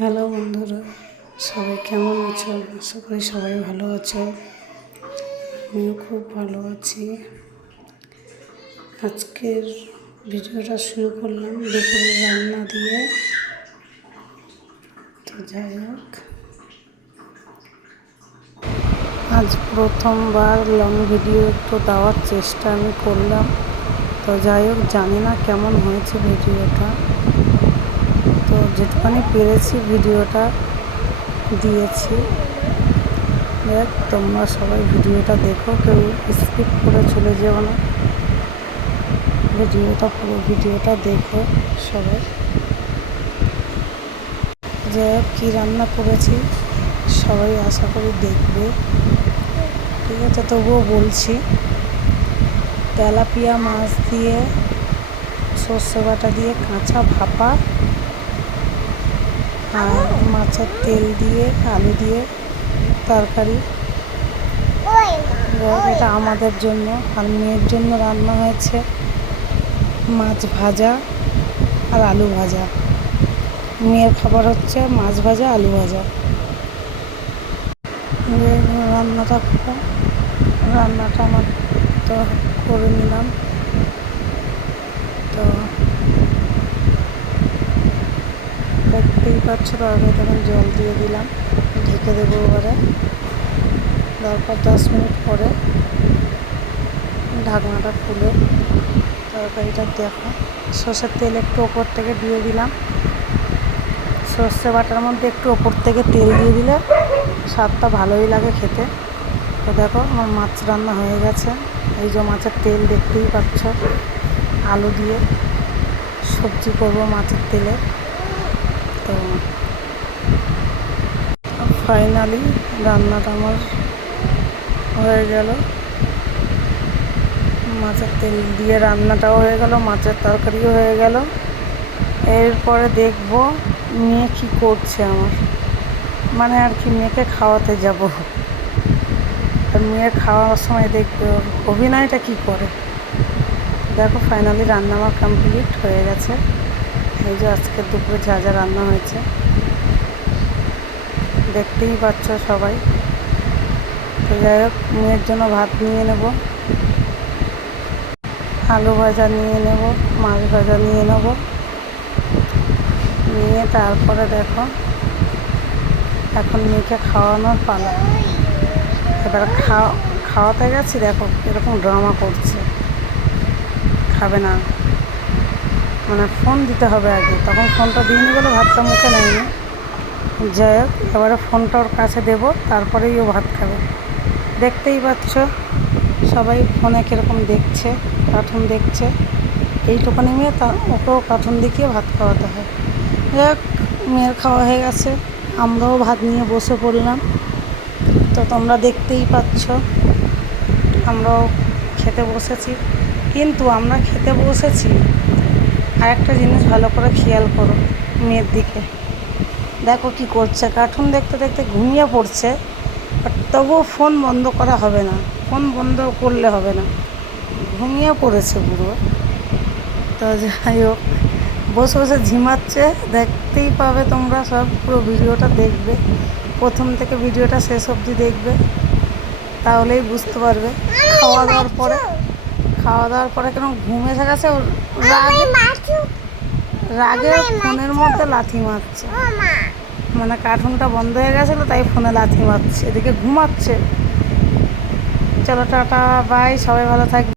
Hello বন্ধুরা, সবাই কেমন আছো? আশা করি সবাই ভালো আছো। আমিও খুব ভালো আছি। আজকের ভিডিওটা শুরু করলাম দুপুরে রান্না দিয়ে। তো যাই হোক, আজ প্রথমবার লং ভিডিও একটু দেওয়ার চেষ্টা আমি করলাম। তো যাই হোক, জানি না কেমন হয়েছে ভিডিওটা। তো যেটুখানি পেরেছি ভিডিওটা দিয়েছি। দেখ, তোমরা সবাই ভিডিওটা দেখো, কেউ স্কিপ করে চলে যেও না। পুরো ভিডিওটা দেখো সবাই। যে কী রান্না করেছি সবাই আশা করি দেখবে, ঠিক আছে? তবুও বলছি, তেলাপিয়া মাছ দিয়ে সর্ষে বাটা দিয়ে কাঁচা ভাপা আর মাছের তেল দিয়ে আলু দিয়ে তরকারি। এটা আমাদের জন্য আর মেয়ের জন্য রান্না হয়েছে মাছ ভাজা আর আলু ভাজা। মেয়ের খাবার হচ্ছে মাছ ভাজা আলু ভাজা। রান্নাটা আমার তো করে নিলাম। তো দেখতেই পাচ্ছ, তরকারি তখন জল দিয়ে দিলাম, ঢেকে দেবো এবারে। তারপর 10 মিনিট পরে ঢাকনাটা খুলে তরকারিটা দেখো। সর্ষের তেল একটু ওপর থেকে দিয়ে দিলাম। সর্ষে বাটার মধ্যে একটু ওপর থেকে তেল দিয়ে দিলে স্বাদটা ভালোই লাগে খেতে। তো দেখো, আমার মাছ রান্না হয়ে গেছে। এই যে মাছের তেল দেখতেই পাচ্ছ। আলু দিয়ে সবজি করব মাছের তেলে। তো ফাইনালি রান্নাটা আমার হয়ে গেল। মাছের তেল দিয়ে রান্নাটাও হয়ে গেল, মাছের তরকারিও হয়ে গেল। এরপরে দেখব মেয়ে কী করছে আমার, মানে আর কি, মেয়েকে খাওয়াতে যাব। মেয়ের খাওয়ার সময় দেখবে ওর অভিনয়টা কী করে। দেখো, ফাইনালি রান্না আমার কমপ্লিট হয়ে গেছে। এই যে আজকে দুপুরে যা যা রান্না হয়েছে দেখতেই পাচ্ছ সবাই। তো যাই হোক, মেয়ের জন্য ভাত নিয়ে নেব, আলু ভাজা নিয়ে নেব, মাছ ভাজা নিয়ে নেব, নিয়ে তারপরে দেখো এখন মেয়েকে খাওয়ানোর পালা। এবার খাওয়াতে গেছি, দেখো এরকম ড্রামা করছে, খাবে না, মানে ফোন দিতে হবে আগে। তখন ফোনটা দিয়ে নি বলে ভাতটা মুখে নেয়নি। যাই হোক, এবারে ফোনটা ওর কাছে দেবো, তারপরেই ও ভাত খাবে। দেখতেই পাচ্ছ সবাই ফোনে কীরকম দেখছে, কার্টুন দেখছে। এইটুকুনি মেয়ে, ওকেও কার্টুন দেখিয়ে ভাত খাওয়াতে হয়। যাই হোক, মেয়ের খাওয়া হয়ে গেছে, আমরাও ভাত নিয়ে বসে পড়লাম। তো তোমরা দেখতেই পাচ্ছ আমরাও খেতে বসেছি। কিন্তু আমরা খেতে বসেছি, আর একটা জিনিস ভালো করে খেয়াল করো মেয়ের দিকে। দেখো কি করছে, কার্টুন দেখতে দেখতে ঘুমিয়ে পড়ছে, বাট তবুও ফোন বন্ধ করা হবে না, ফোন বন্ধ করলে হবে না, ঘুমিয়ে পড়েছে পুরো। তো যাই হোক, বসে বসে ঝিমাচ্ছে। দেখতেই পাবে তোমরা সব, পুরো ভিডিওটা দেখবে, প্রথম থেকে ভিডিওটা শেষ অবধি দেখবে, তাহলেই বুঝতে পারবে। খাওয়া দাওয়ার পরে কেন ঘুম এসে গেছে, রাগে ফোনের মধ্যে লাথি মারছে, মানে কার্টুনটা বন্ধ হয়ে গেছিলো তাই ফোনে লাথি মারছে, এদিকে ঘুমাচ্ছে। চলো টাটা, বাই, সবাই ভালো থাকবে।